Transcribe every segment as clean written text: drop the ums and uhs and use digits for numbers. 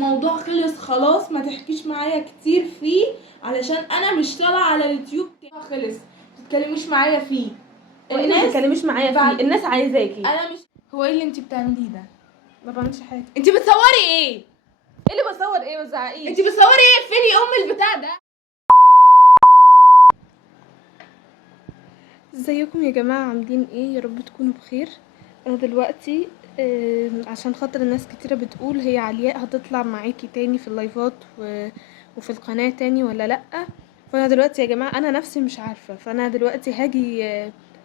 الموضوع خلص خلاص، ما تحكيش معايا كتير فيه علشان انا مش طالعه على اليوتيوب. خلص ما تتكلميش معايا فيه. الناس ما تتكلميش معايا فيه، الناس عايزاكي. انا مش. هو ايه اللي انت بتعمليه ده؟ ما بعملش حاجه. انت بتصوري ايه؟ ايه اللي بصور ايه؟ ما تزعقيش. انت بتصوري ايه؟ فيني البتاع ده. ازيكم يا جماعه، عاملين ايه؟ يا رب تكونوا بخير. انا دلوقتي عشان خاطر الناس كتيره بتقول هي علياء هتطلع معاكي تاني في اللايفات وفي القناه تاني ولا لا. فانا دلوقتي يا جماعه انا نفسي مش عارفه، فانا دلوقتي هاجي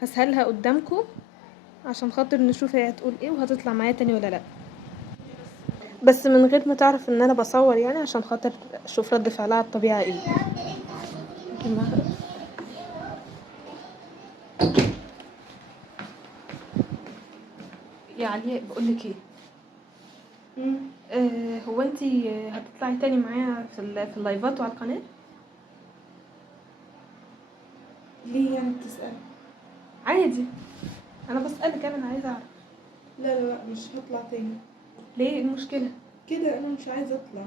هسهلها قدامكم عشان خاطر نشوف هي هتقول ايه وهتطلع معايا تاني ولا لا، بس من غير ما تعرف ان انا بصور، يعني عشان خاطر اشوف رد فعلها الطبيعي ايه. يا علياء بقولك ايه، هو انتي هتطلعي تاني معايا في اللايفات وعلى القناه؟ ليه يعني بتسألي؟ عادي، انا بسألك، انا عايزه اعرف. لا مش هطلع تاني. ليه؟ ايه المشكله؟ كده انا مش عايزه اطلع.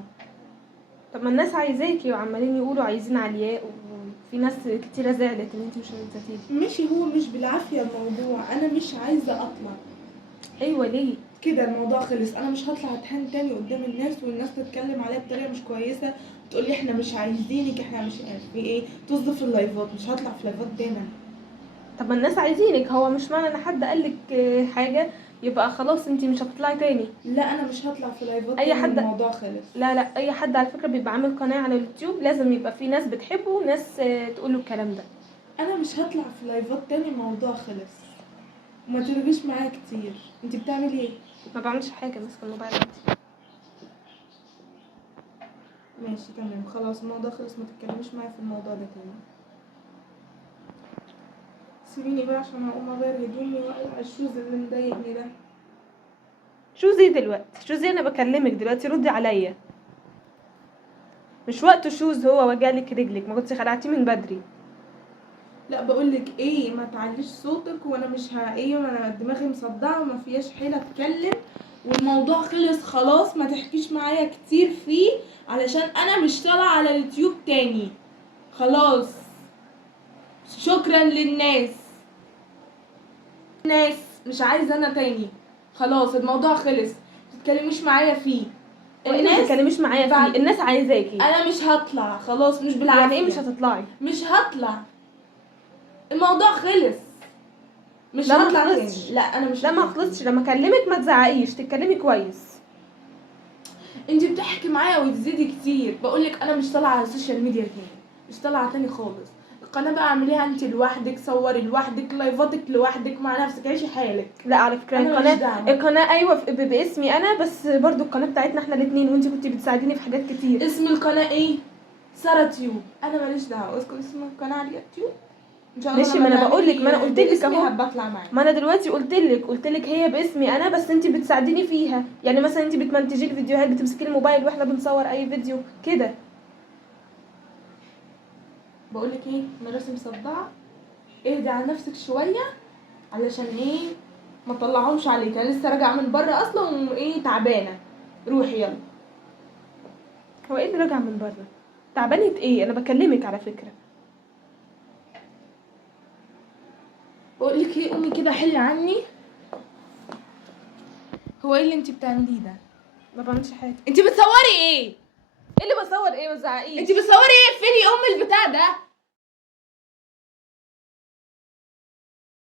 طب ما الناس عايزاكي وعمالين يقولوا عايزين علياء، وفي ناس كتيره زعلت ان انتي مش عايزه تيجي. ماشي، هو مش بالعافيه الموضوع، انا مش عايزه اطلع. ايوه ليه؟ كده الموضوع خلص، انا مش هطلع اتهان تاني قدام الناس والناس تتكلم عليا بطريقه مش كويسه، تقولي احنا مش عايزينك، احنا مش عارف ايه، تصدف في اللايفات. مش هطلع في لايفات تاني. طب ما الناس عايزينك، هو مش معنى ان حد قالك حاجه يبقى خلاص انتي مش هتطلعي تاني. لا انا مش هطلع في لايفات اي تاني، حد، الموضوع خلص. لا اي حد على فكره بيبقى عامل قناه على اليوتيوب لازم يبقى في ناس بتحبه وناس تقوله الكلام ده. انا مش هطلع في لايفات تاني، الموضوع خلص. وما ترغيش معايا كتير. انت بتعملي ايه؟ ما بعملش حاجه، ماسكه الموبايل عندي. ماشي تمام خلاص، الموضوع خلص، ما تتكلميش معايا في الموضوع ده تاني. سيبيني بقى عشان هقوم اغير هدومي واقلع الشوز اللي مضايقني ده. شوزي دلوقتي، شوزي انا بكلمك دلوقتي، ردي عليا. مش وقت شوز هو وجالك رجلك، ما كنتش خلعتيه من بدري. لا بقولك ايه، ما تعليش صوتك، وانا مش ايه، انا دماغي مصدعه وما فيهاش حيله اتكلم، والموضوع خلص خلاص، ما تحكيش معايا كتير فيه علشان انا مش طالعه على اليوتيوب تاني. خلاص، شكرا للناس. ناس مش عايزه انا تاني. خلاص الموضوع خلص، ما تتكلميش معايا فيه. الناس ما تتكلميش معايا فيه، الناس عايزاكي. انا مش هطلع خلاص، مش بالعافيه. يعني ايه مش هتطلعي؟ مش هطلع، الموضوع خلص، مش لا هطلع ما تاني. خلصش. لا انا مش لا ما هطلع خلصش، تاني. لما اكلمك ما تزعقيش، تتكلمي كويس. انت بتحكي معايا وتزيدي كتير. بقولك انا مش طالعه على السوشيال ميديا تاني، مش طالعه تاني خالص. القناه بقى اعمليها انت لوحدك، صوري لوحدك، لايفاتك لوحدك مع نفسك، عيشي حالك. لا على فكره القناه ايوه باسمي انا، بس برضو القناه بتاعتنا احنا الاثنين، وانت كنتي بتساعديني في حاجات كتير. اسم القناه ايه؟ سارة تيوب. انا ماليش دعوه، اذكر اسم القناه على اليوتيوب ان شاء الله. ماشي، ما انا بقول لك، ما انا قلت لك اهو، بطلع معاك. ما انا دلوقتي قلت لك هي باسمي انا، بس انت بتساعديني فيها. يعني مثلا انت بتمنتجي الفيديوهات، بتمسكي الموبايل واحنا بنصور اي فيديو كده. بقولك ايه، انا راسي مصدعه، اهدي على نفسك شويه علشان ايه ما طلعهمش عليك. انا لسه راجعه من بره اصلا وايه تعبانه. روحي يلا. هو ايه اللي راجع من بره؟ تعبانه ايه؟ انا بكلمك على فكره. بقولك ايه، قومي كده حلي عني. هو ايه اللي انت بتعمليه ده؟ ما بعملش حاجه. انت بتصوري ايه؟ ايه اللي بصور ايه؟ ما تزعقيش. انت بتصوري ايه؟ فيني البتاع ده.